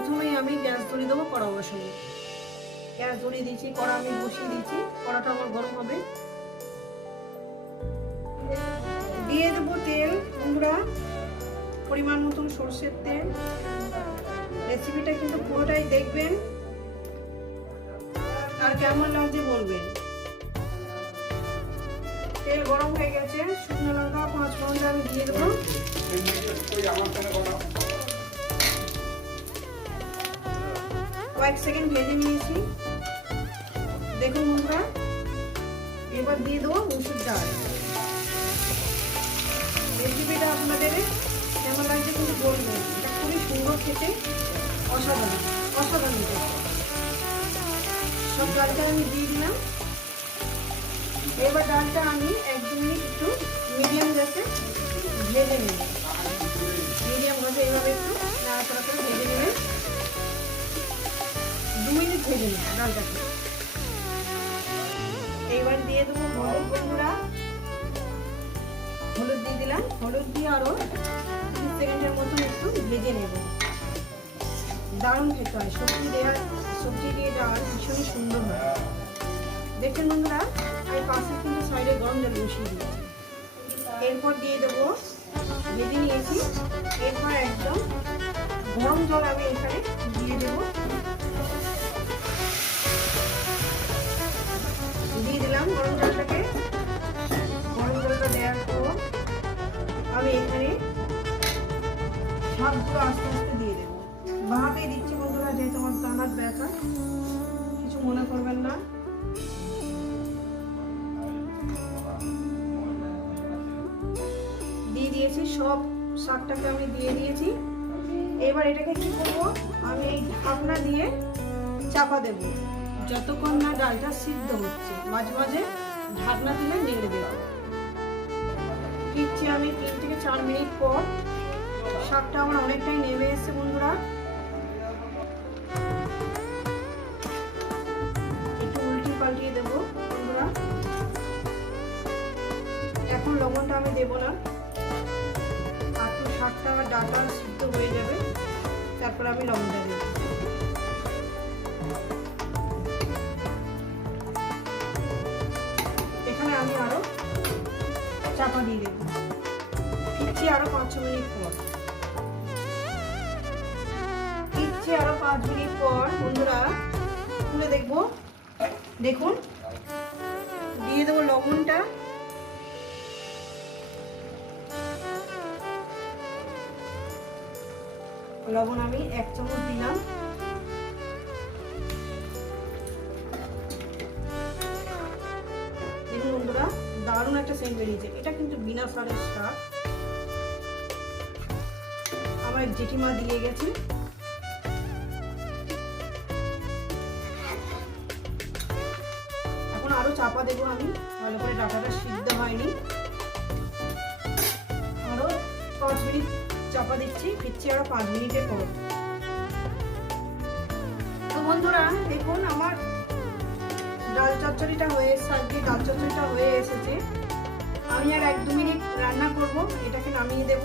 প্রথমেই আমি গ্যাস ধরিয়ে দেবো, কড়া বসাবো গ্যাস ধরিয়ে দিয়েছি, কড়া আমি বসিয়ে দিয়েছি, কড়াটা আমার গরম হবে। দিয়ে দেবো তেল কুমড়া পরিমাণ মতন সর্ষের তেল। রেসিপিটা কিন্তু পুরোটাই দেখবেন। আর কেমন লাগছে বলবেন। তেল গরম হয়ে গেছে, শুকনো লঙ্কা, পাঁচ ফোড়ন আমি দিয়ে দেবো। কয়েক সেকেন্ড ভেজে নিয়েছি। দেখুন বন্ধুরা, এবার দিয়ে দেবো মুসুর ডাল। রেসিপিটা আপনাদের কেমন লাগছে কিন্তু বলবেন। এটা খুবই সুন্দর খেতে, অসাধারণ অসাধারণ সব ডালটা আমি দিয়ে দিলাম। এবার ডালটা আমি এক মিনিট একটু মিডিয়াম গ্যাসে ভেজে নেব। মিডিয়াম গ্যাসে এইভাবে একটু নাড়াচাড়া করে ভেজে নেবেন এইবার দিয়ে দেবো হলুদ বন্ধুরা হলুদ দিয়ে দিলাম। হলুদ দিয়ে আরও তিরিশ সেকেন্ডের মতন একটু ভেজে নেব। দারুণ খেতে হয়। সবজি দেওয়ার সবজি দিয়ে ডাল ভীষণই সুন্দর হয়। দেখছেন বন্ধুরা, আমি পাশে কিন্তু সাইডে গরম জল বসিয়ে দিয়েছি। এরপর দিয়ে দেবো, ভেজে নিয়েছি। এরপর একদম গরম জল আমি এখানে দিয়ে দেবো। দিলাম গরম জলটাকে। গরম জলটা দেওয়ার পর আমি এখানে সবগুলো আস্তে আস্তে দিয়ে দেবো। বাহাতেই দিচ্ছি বন্ধুরা, যেহেতু আমার দানার ব্যথা কিছু মনে করবেন না। দিয়ে দিয়েছি সব শাকটাকে আমি দিয়ে দিয়েছি। এবার এটাকে কি করব? আমি এই ঢাকনা দিয়ে চাপা দেব। যতক্ষণ না ডালটা সিদ্ধ হচ্ছে, মাঝে মাঝে ঢাকনা তুলে নেড়ে দেব ফিরছি আমি তিন থেকে চার মিনিট পর শাকটা আমার অনেকটাই নেমে এসেছে বন্ধুরা। একটু উল্টি পাল্টিয়ে দেবো বন্ধুরা। এখন লবণটা আমি দেবো না। আর একটু শাকটা আমার ডাটা সিদ্ধ হয়ে যাবে, তারপর আমি লবণটা দেবো। আমি আরও চাপা দিয়ে দেবো। ফিরছি আরও পাঁচ মিনিট পর। ফিরছি আরও পাঁচ মিনিট পর। বন্ধুরা, খুলে দেখব। দেখুন, দিয়ে দেবো লবণটা। লবণ আমি এক চামচ দিলাম। দারুণ একটা সেন্ট বেরিয়েছে। এটা কিন্তু বিনা সারের শাক আমার জেঠিমা দিয়ে গেছে। এখন আরও চাপা দেবো আমি। ভালো করে ডাটাটা সিদ্ধ হয়নি। আরও পাঁচ মিনিট চাপা দিচ্ছি। ফিরছি আরও পাঁচ মিনিটের পর। তো বন্ধুরা, দেখুন আমার ডাল চচ্চড়িটা হয়ে দিয়ে ডাল চচ্চড়িটা হয়ে এসেছে। আমি আর এক দু মিনিট রান্না করব, এটাকে নামিয়ে দেব।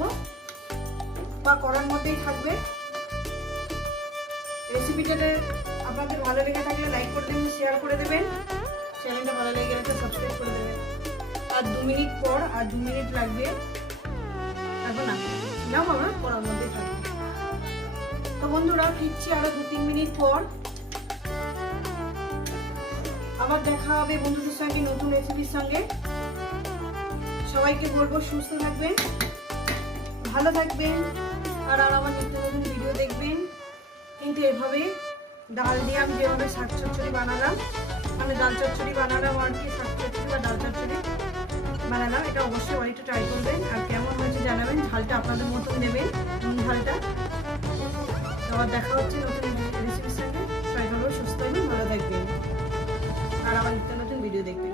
বা করার মধ্যেই থাকবে। রেসিপিটাতে আপনাদের ভালো লেগে থাকলে লাইক করে দেবেন শেয়ার করে দেবেন। চ্যানেলটা ভালো লেগে গেলে সাবস্ক্রাইব করে দেবেন। আর দু মিনিট পর, আর দু মিনিট লাগবে। তারপর না? নাও করার মধ্যেই থাকবে। তো বন্ধুরা, ফিরছি আরও দু তিন মিনিট পর। আবার দেখা হবে বন্ধুদের সঙ্গে নতুন রেসিপির সঙ্গে। সবাইকে বলব সুস্থ থাকবেন, ভালো থাকবেন, আর আর আমার নিত্য নতুন ভিডিও দেখবেন। কিন্তু এভাবে ডাল দিয়ে আমি যেভাবে শাক চচ্চড়ি বানালাম মানে ডাল চচ্চড়ি বানালাম আর কি, শাক চচ্চড়ি বা ডাল চচ্চড়ি বানালাম, এটা অবশ্যই বাড়িতে ট্রাই করবেন। আর কেমন হয়েছে জানাবেন, ঝালটা আপনাদের মতন নেবেন ঝালটা। আবার দেখা হচ্ছে নতুন রেসিপির সঙ্গে। ট্রাই করব, সুস্থ হবেন ভালো থাকবেন। আর আমার নিত্য নতুন ভিডিও দেখবেন।